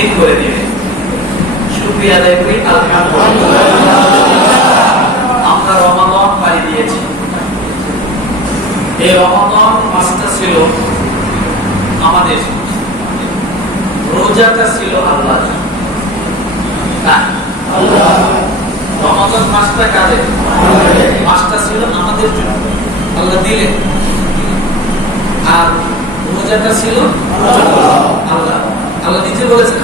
করে শুক্রিয়া আদায় করি আমরা রমাদান পাড়ি দিয়েছি। এই মাসটা ছিল আমাদের। রোজাটা ছিল আল্লাহ রমাদান মাসটা কাদের? মাসটা ছিল আমাদের জন্য। আল্লাহ দিলেন। আর রোজাটা ছিল আল্লাহ আল্লাহ নিজে বলেছেন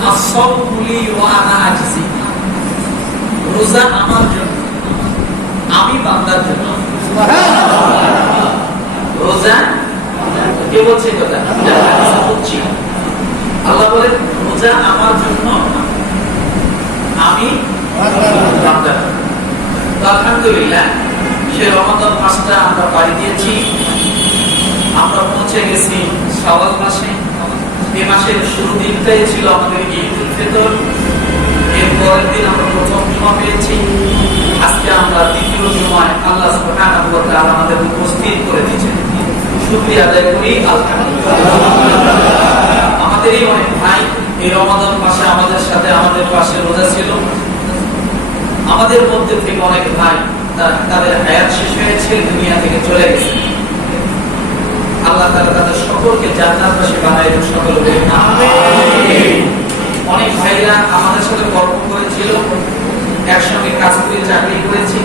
ও আনা রোজা আমার জন্য আমি বান্দার জন্য। রোজা? কে বলছে কথা? আল্লাহ বলেন রোজা আমার জন্য আমি বান্দার আলহামদুলিল্লাহ সে রমাদান মাসটা আমরা পাড়ি দিয়েছি। আমরা পৌঁছে গেছি শাওয়াল মাসে। এই মাসের শুরু দিনটাই ছিল আমাদের ঈদুল ফিতর। এর পরের দিন আমরা প্রথম জমা পেয়েছি। আজকে আমরা দ্বিতীয় জমায় আল্লাহ সুবহানাহু ওয়া তাআলা আমাদের উপস্থিত করে দিয়েছেন। শুকরিয়া আদায় করি, আলহামদুলিল্লাহ। আমাদেরই অনেক ভাই, এই রমাদান মাসে আমাদের সাথে আমাদের পাশে রোজা ছিল। আমাদের মধ্যে থেকে অনেক ভাই তাদের হায়াত শেষ হয়েছে, দুনিয়া থেকে চলে গেছে। আল্লাহ তাআলা সকলকে জান্নাতবাসী বানায় সকলকে অনেক ভাইরা আমাদের সাথে গল্প করেছিল একসঙ্গে কাজ করে চাকরি করেছি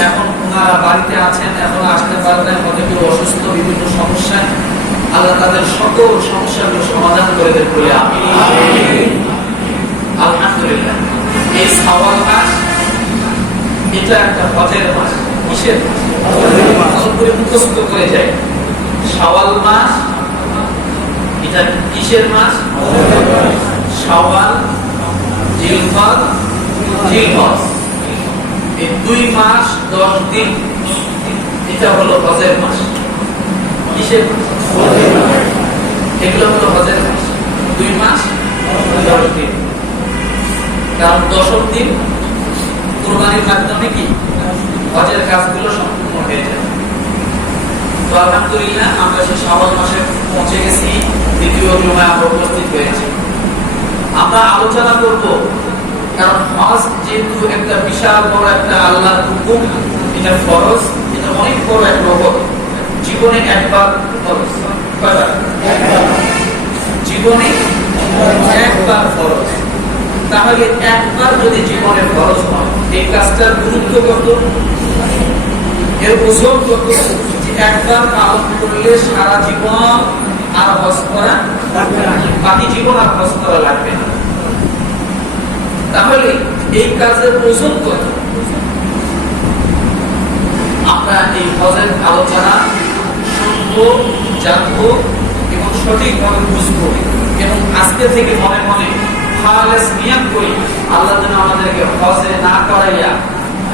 এখন ওনারা বাড়িতে আছেন এখন আসতে পারবেন হয়তো কেউ অসুস্থ বিভিন্ন সমস্যায় আল্লাহ তাদের সকল সমস্যাগুলো সমাধান করে দেন বলে আমি আলহামদুলিল্লাহ এই সাওয়াল মাস এটা একটা হজের মাস কিসের মাস করে মুখস্থ করে যায় শাওয়াল মাস, এটা কিসের মাস? শাওয়াল জিলহজ জিলহজ এই দুই মাস, দশ দিন, এটা হলো হজের মাস। কিসের এগুলো হলো হজের মাস। দুই মাস, দশ দিন। কারণ দশম দিন কোরবানির মাধ্যমে কি? হজের কাজগুলো সম্পূর্ণ হয়ে যায়। আলহামদুলিল্লাহ, আমরা সেই শ্রাবণ মাসে পৌঁছে গেছি। দ্বিতীয় জমায় আমরা উপস্থিত হয়েছি। আমরা আলোচনা করব, কারণ হজ যেহেতু একটা বিশাল বড় একটা আল্লাহর হুকুম, এটা ফরজ, এটা অনেক বড় এক রকম জীবনে একবার ফরজ জীবনে একবার ফরজ। তাহলে একবার যদি জীবনে ফরজ হয়, এই কাজটার গুরুত্ব কত? এর ওজন কত? একবার পালন করলে সারা জীবন আর হজ করা বাকি জীবন আর হজ করা লাগবে না। তাহলে এই কাজের ওজন কত? এই হজের আলোচনা এবং সঠিকভাবে বুঝব এবং আজকে থেকে মনে মনে খালেস নিয়াত করি, আল্লাহ যেন আমাদেরকে হজে না করাইয়া,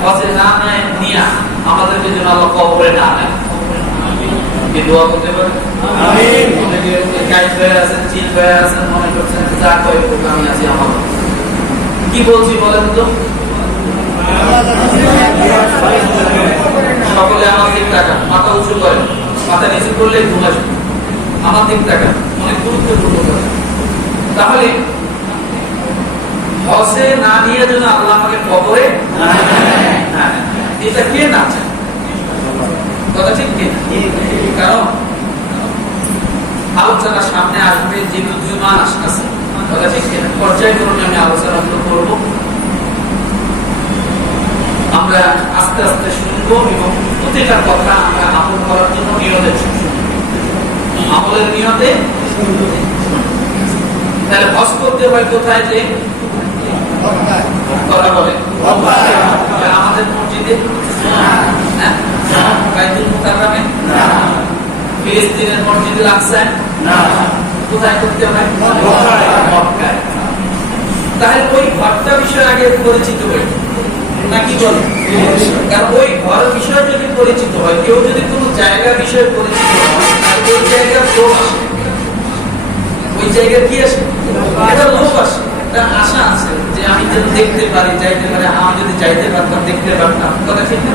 হজে না নেয়, নিয়া আমাদেরকে যেন আল্লাহ কবরে না নেয়। কি দোয়া করতে পারে? অনেকে গাইড হয়ে আছেন চিল হয়ে আছেন মনে করছেন যা কয় আমি আছি আমার। কি বলছি বলেন তো? সকলে আমার দিক টাকা মাথা উঁচু করেন। মাথা নিচু করলে ঘুম আসবে। আমার দিক টাকা অনেক গুরুত্বপূর্ণ কথা। তাহলে হসে না নিয়ে যেন আল্লাহ আমাকে কবরে হ্যাঁ, এটা কে না চায়? কথা ঠিক কি? কারণ আলোচনা সামনে আসবে যেহেতু দুই মাস আছে কথা ঠিক কিনা পর্যায়ক্রমে আমি আলোচনাগুলো করব। আমরা আস্তে আস্তে শুনব এবং প্রতিটা কথা আমরা আমল করার জন্য নিয়তে আমলের নিয়তে তাহলে হজ করতে হয় কোথায় যে? কথা বলে। আমাদের মসজিদে ফিলিস্তিনের মসজিদে আকসায় কোথায় করতে হয় তাহলে ওই ঘরটা বিষয় আগে পরিচিত হয়ে নাকি বলে? কারণ ওই ঘর বিষয় যদি পরিচিত হয়, কেউ যদি কোনো জায়গা বিষয়ে পরিচিত হয় ওই জায়গার লোক আসে। ওই জায়গার কি আসে? একটা লোক আসে। একটা আশা আছে যে আমি যেন দেখতে পারি, যাইতে পারি। আমি যদি যাইতে পারতাম, দেখতে পারতাম। কথা ঠিক না?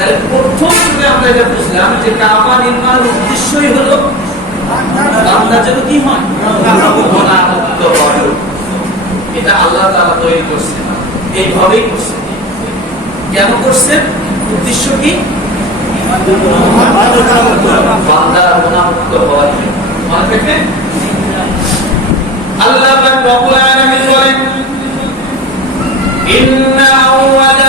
তাহলে প্রথম আমরা এটা বুঝলাম যে কাবা নির্মাণের উদ্দেশ্যই হলো বান্দা যেন কি হয়? এটা আল্লাহ তারা তৈরি করছেন। এইভাবেই করছেন। কেন করছেন? উদ্দেশ্য কি? আল্লাহ রবুল বলেন, ইন্না আউয়াল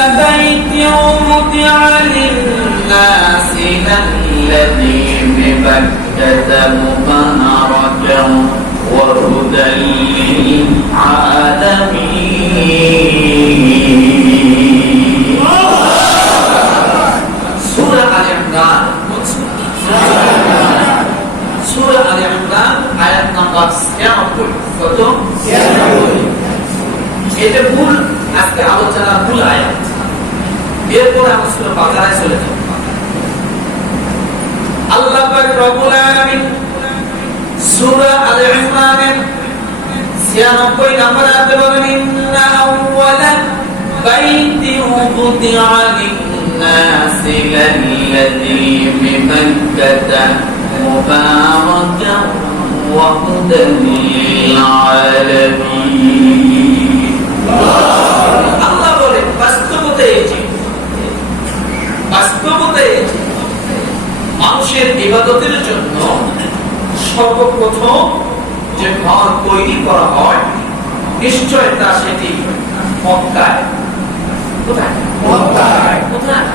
بيت وضع للناس للذي ببكة مباركا وهدى للعالمين سورة آل عمران سورة آل عمران আয়াত নাম্বার 96 কত 96 এটা মূল আজকে আলোচনার মূল আয়াত এরপর আমরা সূরা বাকারায় চলে যাব আল্লাহ পাক রব্বুল আলামিন সূরা আলে ইমরানের 96 নম্বর আয়াতে বলেন, ইন্না আউওয়ালা বাইতি উদিআ লিন-নাস লাল্লাযী বিমাক্কাতা মুবারাকান ওয়া হুদান লিল-আলামিন. আল্লাহ বলেন বাস্তবতা এটি বাস্তবতা এটি মানুষের ইবাদতের জন্য সর্বপ্রথম যে ঘর তৈরি করা হয় নিশ্চয় তা সেটি মক্কায়। কোথায়? কোথায়?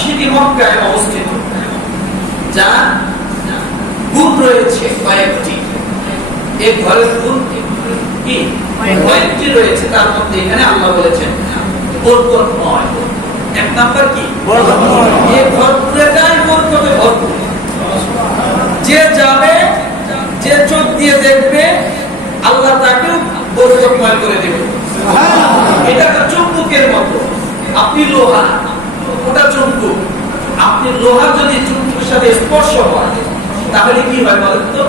সেটি মক্কায় অবস্থিত। যা গুণ রয়েছে কয়েকটি। এই ঘরের গুণ কি? কয়েকটি। রয়েছে তার মধ্যে এখানে আল্লাহ বলেছেন বরকতময় এক নাম্বার কি? বরকতে ভরপুর। যে যাবে যে চোখ দিয়ে দেখবে আল্লাহ তাকেও বরকতময় করে দেবে। এটা একটা মতো। আপনি লোহা ওটা চুম্বক। আপনি লোহা যদি চুম্বকের সাথে স্পর্শ হয় তাহলে কি হয় বলেন তো?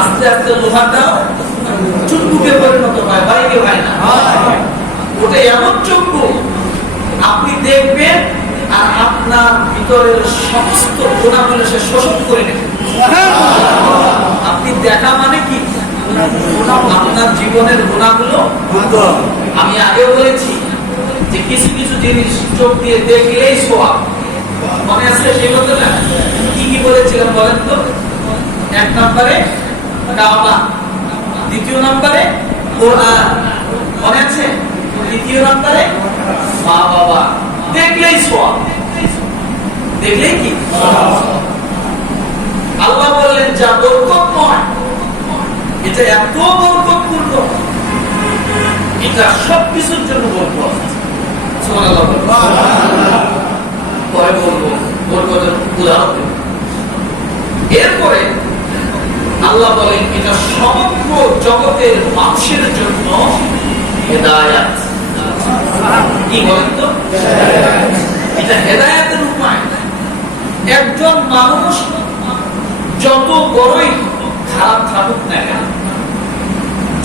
আস্তে আস্তে লোহাটাও চুম্বুকে পরিণত হয় বাইরে হয় না? ওটা এমন চুম্বুক আপনি দেখবেন আর আপনার ভিতরের সমস্ত গুণাগুলো সে শোষণ করে নেবে। আপনি দেখা মানে কি? আপনার জীবনের গুণাগুলো আমি আগে বলেছি যে কিছু কিছু জিনিস চোখ দিয়ে দেখলেই সোয়া মনে আছে সেই কথাটা? কি কি বলেছিলাম বলেন তো? এক নম্বরে কাবা দ্বিতীয় নম্বরে কোরআন। মনে আছে? নম্বরে? মা বাবা। দেখলেই সোয়া দেখলেই কি? আল্লাহ বললেন, যা বরকতময় এটা এত বরকতপূর্ণ। এটা সব কিছুর জন্য পরে বলব বরকতের উদাহরণ এরপরে আল্লাহ বলেন, এটা সমগ্র জগতের মানুষের জন্য হেদায়াত। একজন মানুষ যত বড়ই খারাপ থাকুক না কেন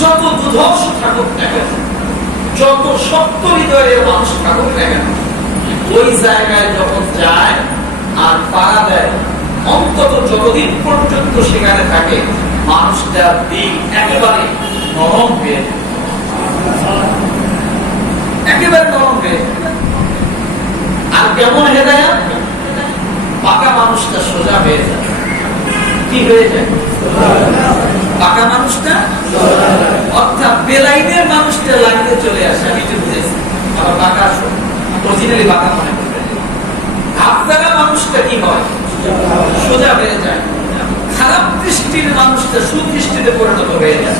যত দুধর্ষ থাকুক না কেন, যত শক্ত হৃদয়ের মানুষ থাকুক না কেন, ওই জায়গায় যখন যায়, আর পাড়া দেয় অন্তত যতদিন পর্যন্ত সেখানে থাকে মানুষটার দিক একেবারে নরম হয়ে যায়। একেবারে নরম হয়ে আর কেমন হেদায়াত পাকা মানুষটা সোজা হয়ে যায়। কি হয়ে যায়? পাকা মানুষটা? অর্থাৎ বেলাইনের মানুষটা লাইনে চলে আসে, আমি এটা বুঝেছি। বাঁকা অরিজিনালি বাঁকা মনে করবে। আপনারা মানুষটা কি হয়? সোজা হয়ে যায়। খারাপ দৃষ্টির মানুষটা সুদৃষ্টিতে পরিণত হয়ে যায়।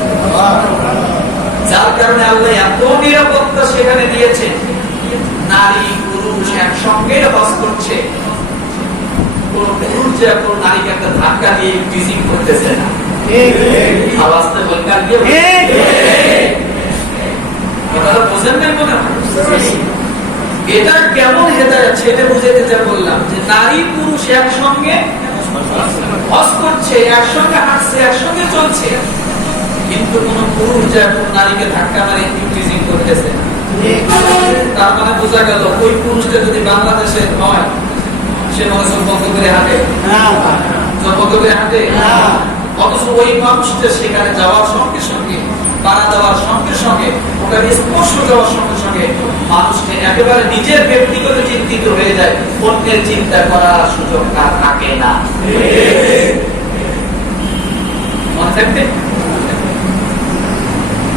যার কারণে আল্লাহ এত নিরাপত্তা সেখানে দিয়েছে নারী পুরুষ একসঙ্গে হজ করছে। কোন পুরুষ যে কোন নারীকে একটা ধাক্কা দিয়ে করতেছে না। এটা কেমন বললাম যে নারী পুরুষ একসঙ্গে করছে, একসঙ্গে হাঁটছে, একসঙ্গে চলছে। কিন্তু কোন পুরুষ যা নারীকে ধাক্কা মারে টিজিং করতেছে। তার মানে বোঝা গেল, ওই পুরুষটা যদি বাংলাদেশে হয়, সে মনে সম্পর্ক করে হাঁটে। সম্পর্ক করে হাঁটে? অথচ ওই মানুষটা সেখানে যাওয়ার সঙ্গে সঙ্গে, পাড়া দেওয়ার সঙ্গে সঙ্গে ওখানে স্পর্শ দেওয়ার সঙ্গে সঙ্গে মানুষকে একেবারে নিজের ব্যক্তিগত চিন্তিত হয়ে যায়, অন্যের চিন্তা করার সুযোগ তার থাকে না। মনে থাকবে?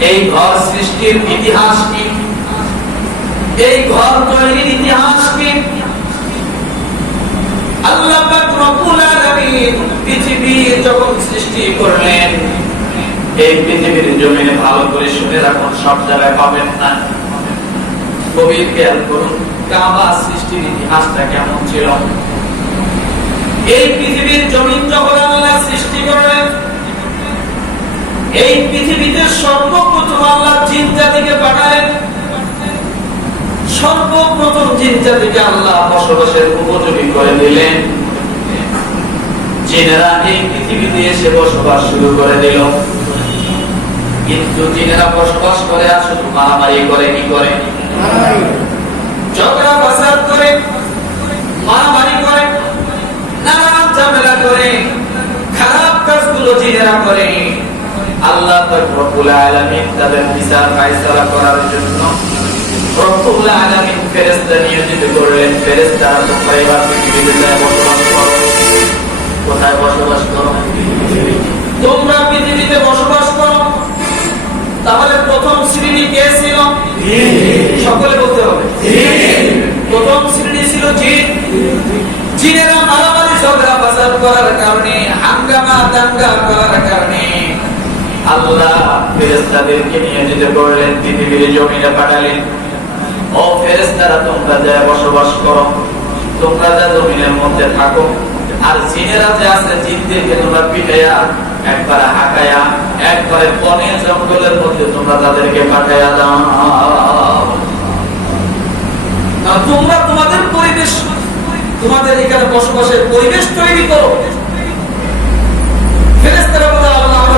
এই ঘর সৃষ্টির ইতিহাস কি? এই ঘর তৈরির ইতিহাস কি? আল্লাহ আলামিন পৃথিবী যখন সৃষ্টি করলেন, এই পৃথিবীর জমিনে ভালো করে শুনে রাখুন, সব জায়গায় পাবেন না। গভীর খেয়াল করুন, কাবা সৃষ্টির ইতিহাসটা কেমন ছিল? এই পৃথিবীর জমিন যখন আল্লাহ সৃষ্টি করলেন এই পৃথিবীতে সর্বপ্রথম আল্লাহ জিন জাতিকে পাঠালেন। সর্বপ্রথম জিন জাতিকে আল্লাহ বসবাসের উপযোগী করে দিলেন জিনেরা এই পৃথিবীতে এসে বসবাস শুরু করে দিল। কিন্তু জিনেরা বসবাস করে আর শুধু মারামারি করে, কি করে? ঝগড়া বাসার করে, মারামারি করে, নানান ঝামেলা করে, খারাপ কাজগুলো জিনেরা করে। আল্লাহ রব্বুল আলামিন তাদের বিচার ফায়সালা করার জন্য রব্বুল আলামিন ফেরেশতা নিয়োজিত করলেন। ফেরেশতারা তোমরা এবার পৃথিবীতে যায় বসবাস করো। কোথায় বসবাস করো? তোমরা পৃথিবীতে বসবাস করো। তাহলে প্রথম শ্রেণি কে ছিল? সকলে বলতে হবে। প্রথম শ্রেণি ছিল জিন। জিনেরা মারামারি ঝগড়া বাজার করার কারণে হাঙ্গামা দাঙ্গা করার কারণে আল্লাহ ফেরেস্তাদেরকে নিয়ে যেতে করলেন, পৃথিবীর জমিনে পাঠালেন। ও ফেরেস্তারা তোমরা যা বসবাস করো, তোমরা যা জমিনের মধ্যে থাকো, আর জিনেরা যে আছে জিনদেরকে তোমরা পিটাইয়া, একবারে হাঁকাইয়া, একবারে বনে জঙ্গলের মধ্যে তোমরা তাদেরকে পাঠাইয়া দাও। তোমরা তোমাদের পরিবেশ, তোমাদের এখানে বসবাসের পরিবেশ তৈরি করো। ফেরেস্তারা বলে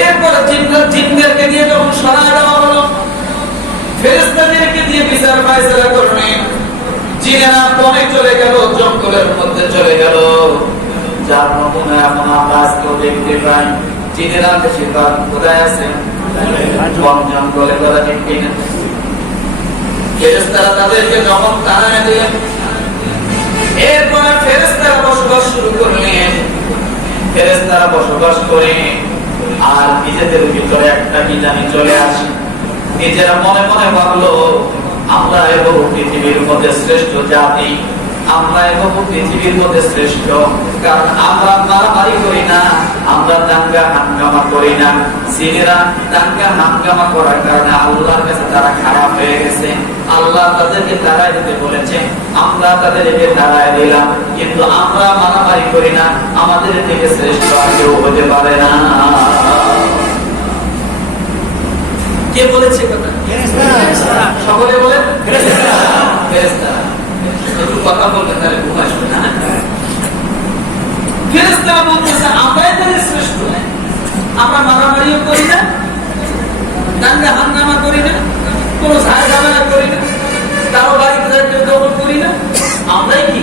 এরপর জিনদেরকে দিয়ে যখন সরা দেওয়া হলো, ফেরেশতাদেরকে দিয়ে বিচার ফায়সালা করলেন জিনেরা বনে চলে গেল, জঙ্গলের মধ্যে চলে গেল। যার নমুনা এখন আমরা আজকেও দেখতে পাই চীনেরা বেশিরভাগ কোথায় আছে? বন জঙ্গলে ঠিক কিনা? ফেরেস্তারা তাদেরকে যখন তারা দিলেন, এরপরে ফেরেস্তারা বসবাস শুরু করলেন। ফেরেস্তারা বসবাস করে আর নিজেদের ভিতরে একটা কি জানি চলে আসে। নিজেরা মনে মনে ভাবলো, আমরা এবং পৃথিবীর মধ্যে শ্রেষ্ঠ জাতি। আমরা এবং পৃথিবীর মধ্যে শ্রেষ্ঠ। কারণ আমরা মারামারি করি না, আমরা দাঙ্গা হাঙ্গামা করি না। সিনেরা দাঙ্গা হাঙ্গামা করার কারণে আল্লাহর কাছে তারা খারাপ হয়ে গেছে। আল্লাহ তাদেরকে তারাই দিতে বলেছে, আমরা তাদেরকে তারাই দিলাম। কিন্তু আমরা মারামারি করি না, আমাদের থেকে শ্রেষ্ঠ আর কেউ হতে পারে না। কে বলেছে কথা? সকলে বলেন কথা বলবেন তাহলে ঘুম আসবে না? ফেরেশতারা বলতেছে আমরাই তাহলে শ্রেষ্ঠ। আমরা মারামারিও করি না দাঙ্গা হাঙ্গামা করি না কোনো ঝাড় ঝামেলা করি না কারও বাড়িতে যাইতে দখল করি না। আমরাই কি?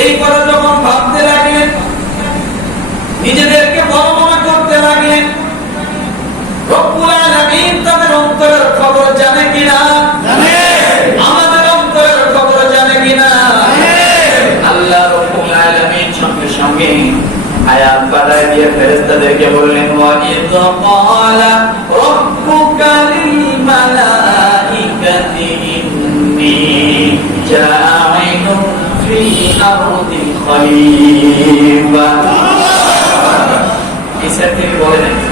এই করে যখন ভাবতে লাগলেন নিজেদেরকে বড় মনে করতে লাগলেন রব্বুল আলামিন তাদের অন্তরের খবর জানে কিনা? আমাদের অন্তরের খবর জানে কিনা? আল্লাহ রব্বুল আলামিন সঙ্গে সঙ্গে আয়াত বাড়ায় দিয়ে ফেরেশতাদেরকে বললেন ওয়া ইয ক্বালা রাব্বুকা লিল মালাইকাতি ইন্নী জাa'ilun ফিল আরদি খলিফা। ইসা বলেন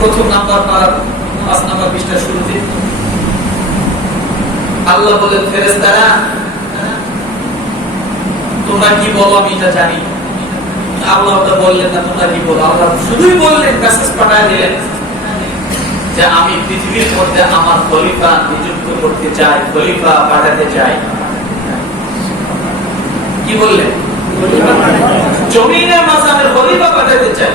প্রথম নাম্বার পারা, পাঁচ নাম্বার পৃষ্ঠা শুরুতে। আল্লাহ বলেন ফেরেস্তারা তোমরা কি বলো, আমি এটা জানি। আল্লাহ বললেন না, তোমরা কি বলো? আল্লাহ শুধুই বললেন মেসেজ পাঠায় দিলেন। যে আমি পৃথিবীর মধ্যে আমার খলিফা নিযুক্ত করতে চাই, খলিফা পাঠাতে চাই। কি বললেন? জমিনের মাঝে আমি খলিফা পাঠাতে চাই।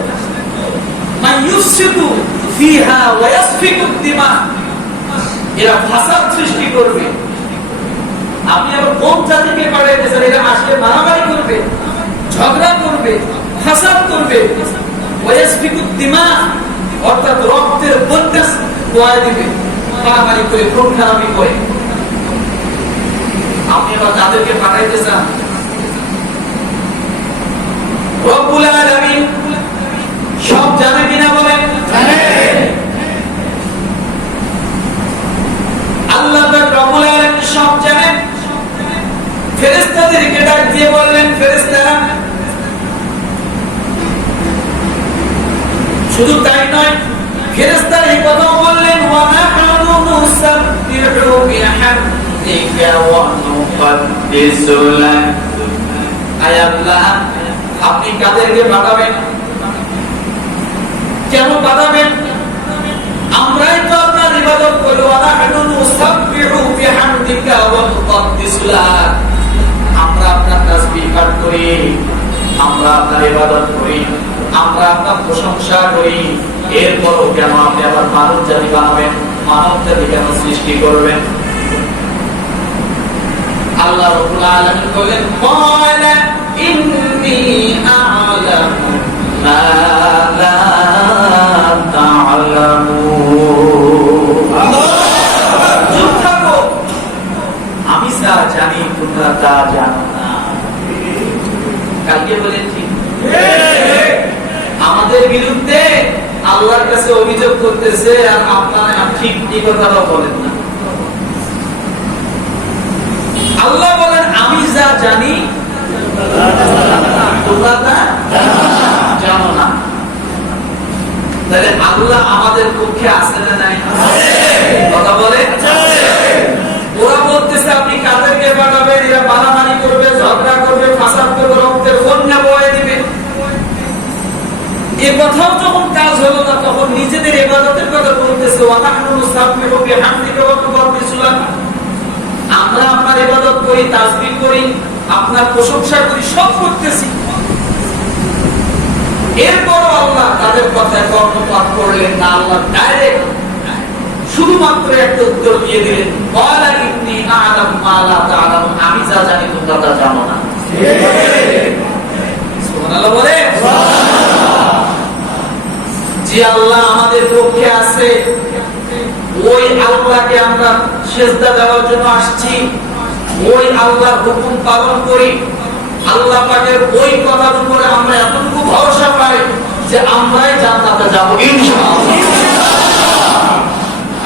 মাইয়ুসিদু ফিহা ওয়া ইয়াসফিকু দিমা। এরা ফাসাদ সৃষ্টি করবে। আপনি আবার কোন জাতিকে পাঠাইতে চান এরা আসলে মারামারি করবে, ঝগড়া করবে, ফাসাদ করবে। ওয়া ইয়াসফিকু দিমা, অর্থাৎ রক্তের বন্যা বয়া দিবে। মারামারি করে খুন খারাপি করে। আপনি আবার তাদেরকে পাঠাইতে চান রব্বুল আলামিন সব জানে কিনা আপনি কাদেরকে পাঠাবেন কেন পাঠাবেন আমরাই তো আপনার ইবাদত করি ওয়া নাহনু নুসাব্বিহু বিহামদিকা ওয়া নুকদ্দিসু আমরা আপনার তাসবিহ পাঠ করি, আমরা আপনার ইবাদত করি, আমরা আপনার প্রশংসা করি। এরপরও কেন আপনি আবার মানব জাতি বানাবেন? মানব জাতি কেন সৃষ্টি করবেন? আল্লাহ আলামিন বলেন ক্বালা আ'লামু মা আমি যা জানি, তোমরা তা জানো না। কালকে বলেছি আমাদের বিরুদ্ধে আল্লাহর কাছে অভিযোগ করতেছে আর আপনারা ঠিক এই কথাটা বলেন না। আল্লাহ বলেন, আমি যা জানি জানো না। তাহলে আল্লাহ আমাদের পক্ষে না নাই? কথা বলে? ওরা বলতেছে, আপনি কাদেরকে পাঠাবেন? এরা মারামারি করবে, ঝগড়া করবে ফাসাদ করবে, রক্তের বন্যা বয়ে দিবে। এ কথাও যখন কাজ হলো না, তখন নিজেদের ইবাদতের কথা বলতেছে ওয়ানাহনু নুসাব্বিহু বিহামদিকা ওয়া নুকাদ্দিসু লাক আমরা আপনার ইবাদত করি তাসবিহ করি, আপনার প্রশংসা করি, সব করতেছি। এরপর আল্লাহ তাদের কথায় কর্ণপাত করলেন না, আল্লাহ ডাইরেক্ট শুধুমাত্র একটা উত্তর দিয়ে দিলেন আমি যা জানি তোমরা তা জানো না। বলে? যে আল্লাহ আমাদের পক্ষে আছে, ওই আল্লাহকে আমরা সেজদা দেওয়ার জন্য আসছি। ওই আল্লাহর হুকুম পালন করি। আল্লাহ পাকের ওই কথার উপরে আমরা এতটুকু ভরসা পাই যে আমরাই জান্নাতে যাব, ইনশাআল্লাহ।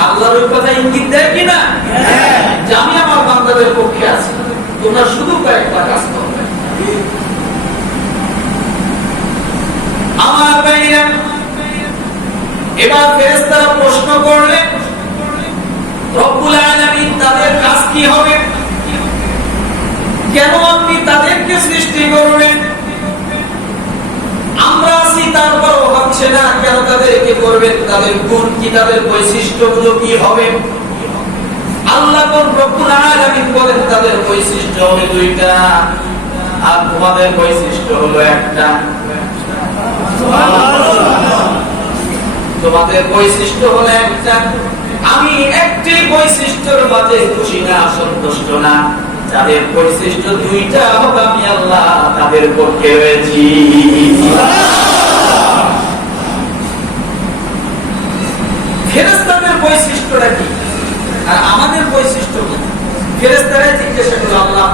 আল্লাহর ওই কথা ইঙ্গিত দেয় কিনা যে আমি আমার পক্ষে আছি। তোমরা শুধু কয়েকটা কাজ করবে আমার ভাইরা এবার ফেরেশতারা প্রশ্ন করলে রব্বুল আলামিন তাদের কাজ কি হবে? কেন আপনি তাদেরকে সৃষ্টি করবেন? আমরা আছি তারপর হচ্ছে না কেন তাদেরকে করবেন? তাদের গুণ কি, তাদের বৈশিষ্ট্যগুলো কি হবে? আল্লাহ বলেন, তাদের বৈশিষ্ট্য হবে দুইটা। আর তোমাদের বৈশিষ্ট্য হলো একটা। তোমাদের বৈশিষ্ট্য হলো একটা। আমি একটি বৈশিষ্ট্যের মাঝে খুশি না, সন্তুষ্ট না। যাদের বৈশিষ্ট্য দুইটা হবে আমি আল্লাহ, তাদের পক্ষে রয়েছি। ফেরেস্তাদের বৈশিষ্ট্যটা কি? আর আমাদের বৈশিষ্ট্য কি? ফেরেস্তারাই জিজ্ঞাসা করল, আল্লাহ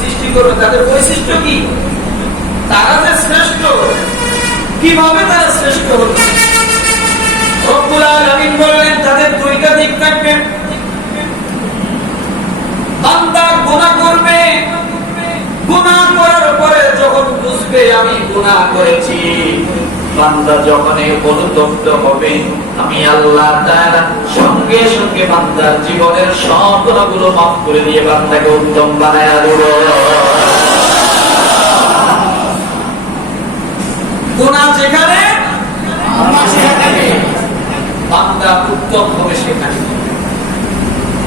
সৃষ্টি তাদের বৈশিষ্ট্য কি? তারা যে শ্রেষ্ঠ, কীভাবে তারা শ্রেষ্ঠ হলো? রব্বুল বললেন, তাদের দুইটা দিক থাকবে। বান্দা করবে। করার পরে যখন বুঝবে আমি করেছি, বান্দা যখন অনুতপ্ত হবে, আমি আল্লাহ তাআলা সঙ্গে সঙ্গে বান্দার জীবনের সব মাফ করে দিয়ে বান্দাকে উত্তম বানায় দেব। যেখানে, বান্দা উত্তম হবে সেখানে।